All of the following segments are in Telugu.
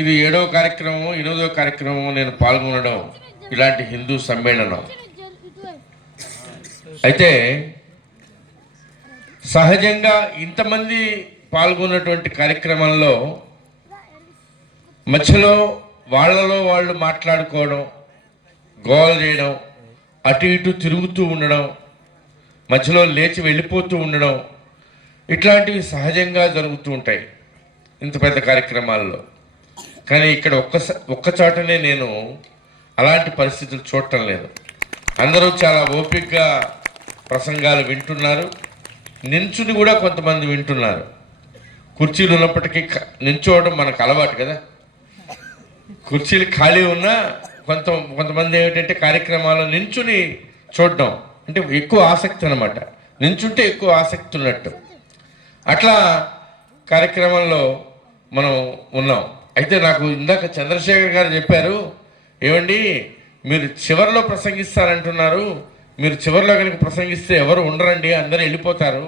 ఇది 7వ కార్యక్రమం 8వ కార్యక్రమం నేను పాల్గొనడం ఇలాంటి హిందూ సమ్మేళనం. అయితే సహజంగా ఇంతమంది పాల్గొన్నటువంటి కార్యక్రమంలో మధ్యలో వాళ్ళలో వాళ్ళు మాట్లాడుకోవడం, గోల్ చేయడం, అటు ఇటు తిరుగుతూ ఉండడం, మధ్యలో లేచి వెళ్ళిపోతూ ఉండడం, ఇట్లాంటివి సహజంగా జరుగుతూ ఉంటాయి ఇంత పెద్ద కార్యక్రమాల్లో. కానీ ఇక్కడ ఒక్క చోటనే నేను అలాంటి పరిస్థితులు చూడటం లేదు. అందరూ చాలా ఓపికగా ప్రసంగాలు వింటున్నారు, నించుని కూడా కొంతమంది వింటున్నారు. కుర్చీలు ఉన్నప్పటికీ నించోవడం మనకు అలవాటు కదా. కుర్చీలు ఖాళీ ఉన్నా కొంతమంది ఏమిటంటే కార్యక్రమాలు నించుని చూడడం అంటే ఎక్కువ ఆసక్తి అన్నమాట. నించుంటే ఎక్కువ ఆసక్తి ఉన్నట్టు. అట్లా కార్యక్రమంలో మనం ఉన్నాం. అయితే నాకు ఇందాక చంద్రశేఖర్ గారు చెప్పారు, ఏమండి మీరు చివరిలో ప్రసంగిస్తారంటున్నారు, మీరు చివరిలో కనుక ప్రసంగిస్తే ఎవరు ఉండరండి, అందరూ వెళ్ళిపోతారు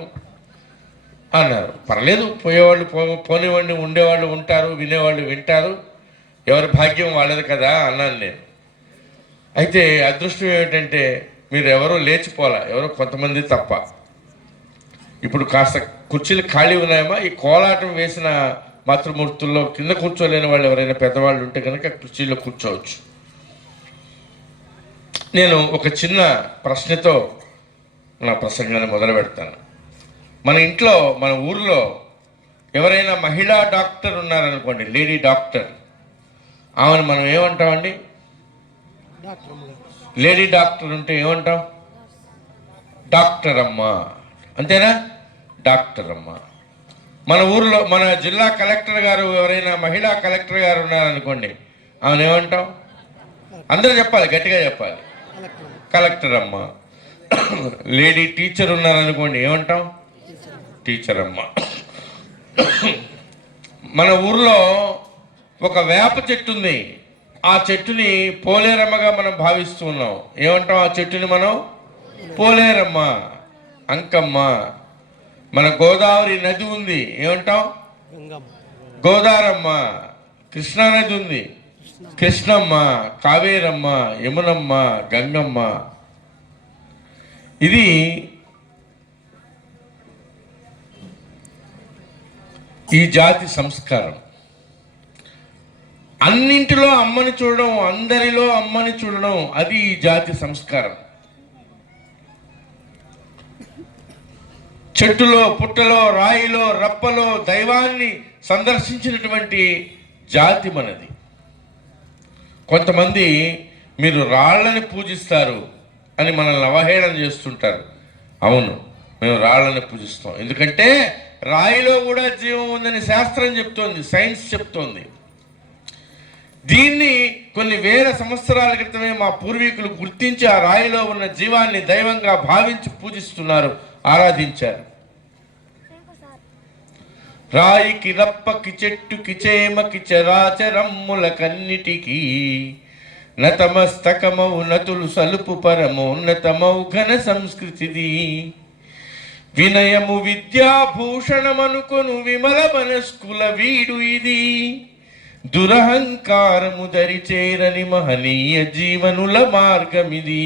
అన్నారు. పర్లేదు, పోయేవాళ్ళు పోనివ్వండి, ఉండేవాళ్ళు ఉంటారు, వినేవాళ్ళు వింటారు, ఎవరి భాగ్యం వాళ్ళది కదా అన్నాను నేను. అయితే అదృష్టం ఏమిటంటే మీరు ఎవరో లేచిపోలా, ఎవరో కొంతమంది తప్ప. ఇప్పుడు కాస్త కుర్చీలు ఖాళీ ఉన్నాయమ్మా. ఈ కోలాటం వేసిన మాతృమూర్తుల్లో కింద కూర్చోలేని వాళ్ళు ఎవరైనా పెద్దవాళ్ళు ఉంటే కనుక కుర్చీలో కూర్చోవచ్చు. నేను ఒక చిన్న ప్రశ్నతో నా ప్రసంగాన్ని మొదలు పెడతాను. మన ఇంట్లో, మన ఊర్లో ఎవరైనా మహిళా డాక్టర్ ఉన్నారనుకోండి, లేడీ డాక్టర్, ఆమెను మనం ఏమంటామండి? లేడీ డాక్టర్ ఉంటే ఏమంటాం? డాక్టర్ అమ్మ, అంతేనా? డాక్టర్ అమ్మ. మన ఊర్లో మన జిల్లా కలెక్టర్ గారు ఎవరైనా మహిళా కలెక్టర్ గారు ఉన్నారనుకోండి, ఆమెను ఏమంటాం? అందరూ చెప్పాలి, గట్టిగా చెప్పాలి, కలెక్టర్ అమ్మ. లేడీ టీచర్ ఉన్నారనుకోండి, ఏమంటాం? టీచర్ అమ్మ. మన ఊర్లో ఒక వేప చెట్టు ఉంది, ఆ చెట్టుని పోలేరమ్మగా మనం భావిస్తూ ఉన్నాం. ఏమంటాం ఆ చెట్టుని మనం? పోలేరమ్మ, అంకమ్మ. మన గోదావరి నది ఉంది, ఏమంటాం? గోదారమ్మ. కృష్ణా నది ఉంది, కృష్ణమ్మ, కావేరమ్మ, యమునమ్మ, గంగమ్మ. ఇది ఈ జాతి సంస్కారం. అన్నింటిలో అమ్మని చూడడం, అందరిలో అమ్మని చూడడం, అది ఈ జాతి సంస్కారం. చెట్టులో, పుట్టలో, రాయిలో, రప్పలో దైవాన్ని సందర్శించినటువంటి జాతి మనది. కొంతమంది మీరు రాళ్ళని పూజిస్తారు అని మనల్ని అవహేళన చేస్తుంటారు. అవును, మేము రాళ్ళని పూజిస్తాం, ఎందుకంటే రాయిలో కూడా జీవం ఉందని శాస్త్రం చెప్తోంది, సైన్స్ చెప్తోంది. దీన్ని కొన్ని వేల సంవత్సరాల క్రితమే మా పూర్వీకులు గుర్తించి ఆ రాయిలో ఉన్న జీవాన్ని దైవంగా భావించి పూజిస్తున్నారు, ఆరాధించారు. రాయికి, రప్పకి, చెట్టుకి, చేమకి, చరాచరమ్ముల కన్నిటికి నతమస్తకమౌ నతులు సలుపు పరమోన్నతమౌ ఘన సంస్కృతిది. వినయము విద్యాభూషణమనుకొను విమల మనస్కుల వీడు ఇది. దురహంకారము దరిచేరని మహనీయ జీవనుల మార్గమిది.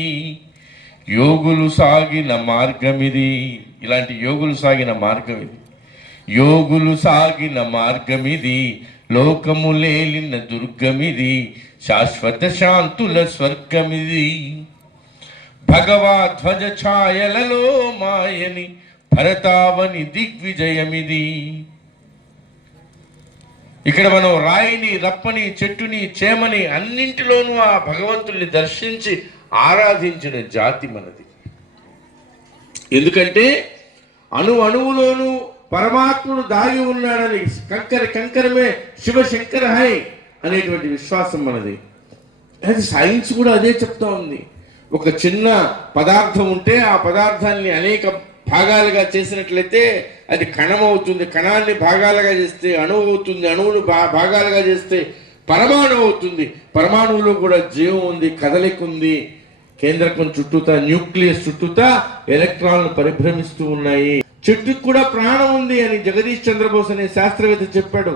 యోగులు సాగిన మార్గమిది. ఇలాంటి యోగులు సాగిన మార్గం ఇది. యోగులు సాగిన మార్గమిది, లోకములేలిన దుర్గమిది, శాశ్వత శాంతుల స్వర్గమిది. భగవద్ధ్వజ ఛాయలలో మాయని భరతావని దిగ్విజయమిది. ఇక్కడ మనం రాయిని, రప్పని, చెట్టుని, చేమని అన్నింటిలోనూ ఆ భగవంతుడిని దర్శించి ఆరాధించిన జాతి మనది. ఎందుకంటే అణువులోనూ పరమాత్ముడు దాగి ఉన్నాడని, కంకరమే శివశంకర హై అనేటువంటి విశ్వాసం మనది. అది సైన్స్ కూడా అదే చెప్తా ఉంది. ఒక చిన్న పదార్థం ఉంటే ఆ పదార్థాన్ని అనేక భాగాలుగా చేసినట్లయితే అది కణం అవుతుంది, కణాన్ని భాగాలుగా చేస్తే అణువు అవుతుంది, అణువును భాగాలుగా చేస్తే పరమాణువు అవుతుంది. పరమాణువులో కూడా జీవం ఉంది, కదలిక ఉంది. కేంద్రకం చుట్టూతా, న్యూక్లియస్ చుట్టూతా ఎలక్ట్రాన్లు పరిభ్రమిస్తూ ఉన్నాయి. చెట్టుకు కూడా ప్రాణం ఉంది అని జగదీష్ చంద్రబోస్ అనే శాస్త్రవేత్త చెప్పాడు.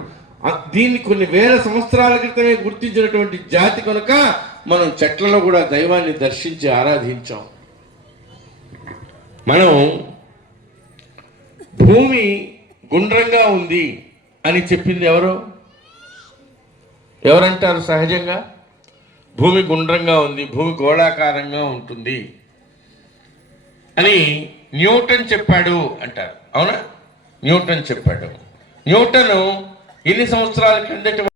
దీన్ని కొన్ని వేల సంవత్సరాల క్రితమే గుర్తించినటువంటి జాతి కనుక మనం చెట్లలో కూడా దైవాన్ని దర్శించి ఆరాధించాం. మనం భూమి గుండ్రంగా ఉంది అని చెప్పింది ఎవరంటారు? సహజంగా భూమి గుండ్రంగా ఉంది, భూమి గోళాకారంగా ఉంటుంది అని న్యూటన్ చెప్పాడు అంటారు. అవునా? న్యూటన్ చెప్పాడు. న్యూటన్ ఎన్ని సంవత్సరాల కిందట